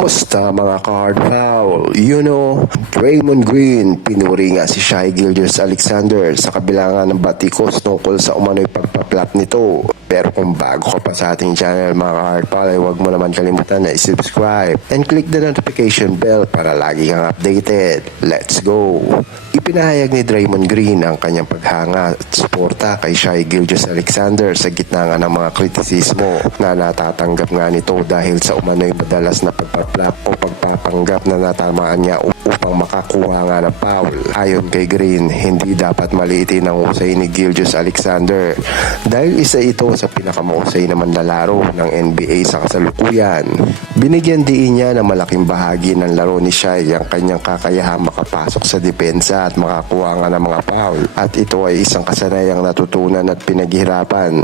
Posta mga card foul. Draymond Green, pinuri nga si Shai Gilgeous-Alexander sa kabila nga ng batikos tungkol sa umano'y pagpa-flop nito. Pero kung bago ka pa sa ating channel mga card foul, ay huwag mo naman kalimutan na i-subscribe and click the notification bell para lagi kang updated. Let's go! Ipinahayag ni Draymond Green ang kanyang paghanga at suporta kay Shai Gilgeous-Alexander sa gitna nga ng mga kritisismo na natatanggap nga nito dahil sa umano'y madalas na pagpa-flop o pagpapanggap na natamaan niya upang makakuha nga ng foul. Ayon kay Green, hindi dapat maliitin ang husay ni Gilgeous-Alexander dahil isa ito sa pinakamahusay na manlalaro ng NBA sa kasalukuyan. Binigyan diin niya ng malaking bahagi ng laro ni Shai ang kanyang kakayahang makapasok sa depensa at makakuha nga ng mga foul, at ito ay isang kasanayang natutunan at pinaghirapan.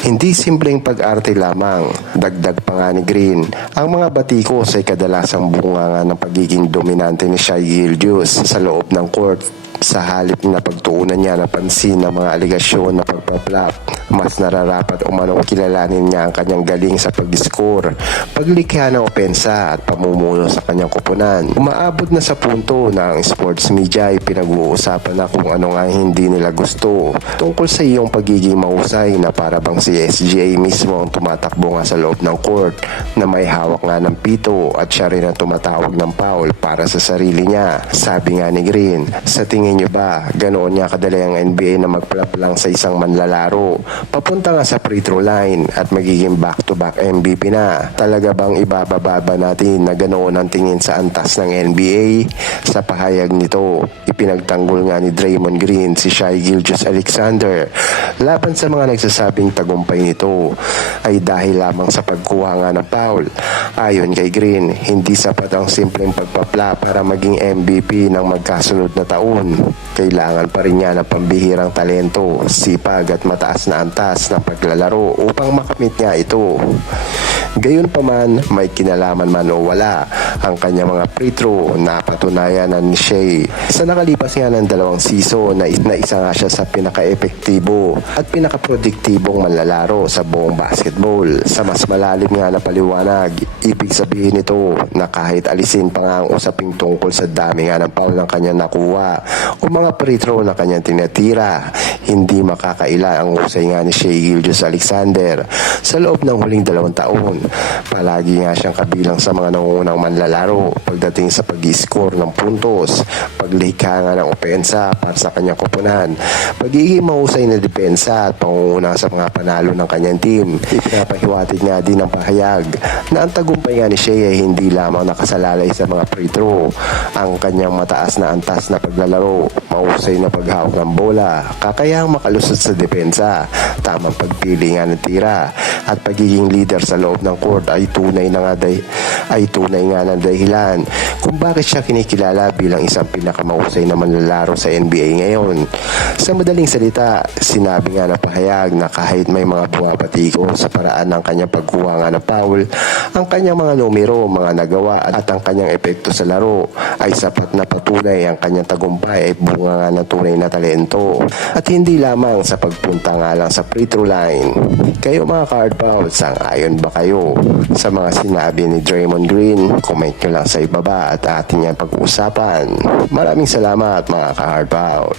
Hindi simpleng pag-arte lamang. Dagdag pa nga ni Green, ang mga batikos ay kadalasang bunga nga ng pagiging dominante ni Shai Gilgeous sa loob ng court. Sa halip na pagtuunan niya ng pansin ng mga aligasyon na pagpa-flop, mas nararapat umanong kilalanin niya ang kanyang galing sa pag-score, paglikha ng opensa at pamumuno sa kanyang koponan. Umaabot na sa punto na ang sports media ay pinag-uusapan na kung ano nga hindi nila gusto tungkol sa iyong pagiging mahusay na para bang si SGA mismo ang tumatakbo nga sa loob ng court na may hawak nga ng pito at siya rin ang tumatawag ng foul para sa sarili niya. Sabi nga ni Green, sa tingin niyo ba, ganoon niya kadali ang NBA na mag-flop lang sa isang manlalaro papunta nga sa free throw line at magiging back-to-back MVP na? Talaga bang ibababa natin na ganoon ang tingin sa antas ng NBA? Sa pahayag nito, ipinagtanggol nga ni Draymond Green si Shai Gilgeous-Alexander laban sa mga nagsasabing tagumpay nito ay dahil lamang sa pagkuha nga ng foul. Ayon kay Green, hindi sapat ang simpleng pagpa-flop para maging MVP ng magkasunod na taon. Kailangan pa rin niya ng pambihirang talento, sipag at mataas na antas ng paglalaro upang makamit niya ito. Gayunpaman, may kinalaman man o wala ang kanyang mga free throw na patunayan ni Shai. Sa nakalipas nga ng 2 season na isa nga siya sa pinaka-epektibo at pinaka-produktibong manlalaro sa buong basketball. Sa mas malalim nga na paliwanag, ibig sabihin nito na kahit alisin pa nga ang usaping tungkol sa dami nga ng foul ng kanyang nakuha o mga free throw na kanyang tinatira, hindi makakaila ang husay nga ni Shai Gilgeous-Alexander sa loob ng huling 2 taon. Palagi nga siyang kabilang sa mga nangungunang manlalaro pagdating sa pag-i-score ng puntos, paglikha nga ng opensa para sa kanyang koponan, pagiging mahusay na depensa at pangunguna sa mga panalo ng kanyang team. Ipinapahiwatig nga din ang pahayag na ang tagumpay nga ni Shai ay hindi lamang nakasalalay sa mga free throw, ang kanyang mataas na antas na paglalaro, mahusay na paghawak ng bola, kakayahang makalusot sa depensa, tamang pagpili nga ng tira at pagiging leader sa loob ng court ay tunay nga ng dahilan kung bakit siya kinikilala bilang isang pinakamahusay na manlalaro sa NBA ngayon. Sa madaling salita, sinabi nga na pahayag na kahit may mga buwabatigo sa paraan ng kanyang pagkuha nga ng foul, ang kanyang mga numero, mga nagawa at ang kanyang epekto sa laro ay sapat na patunay ang kanyang tagumpay ay bunga nga ng tunay na talento at hindi lamang sa pagpunta nga lang sa free throw line. Kayo mga card foul, sang-ayon ba kayo sa mga sinabi ni Draymond Green? Comment nyo lang sa ibaba at atin yan pag-uusapan. Maraming salamat mga ka-hard foul.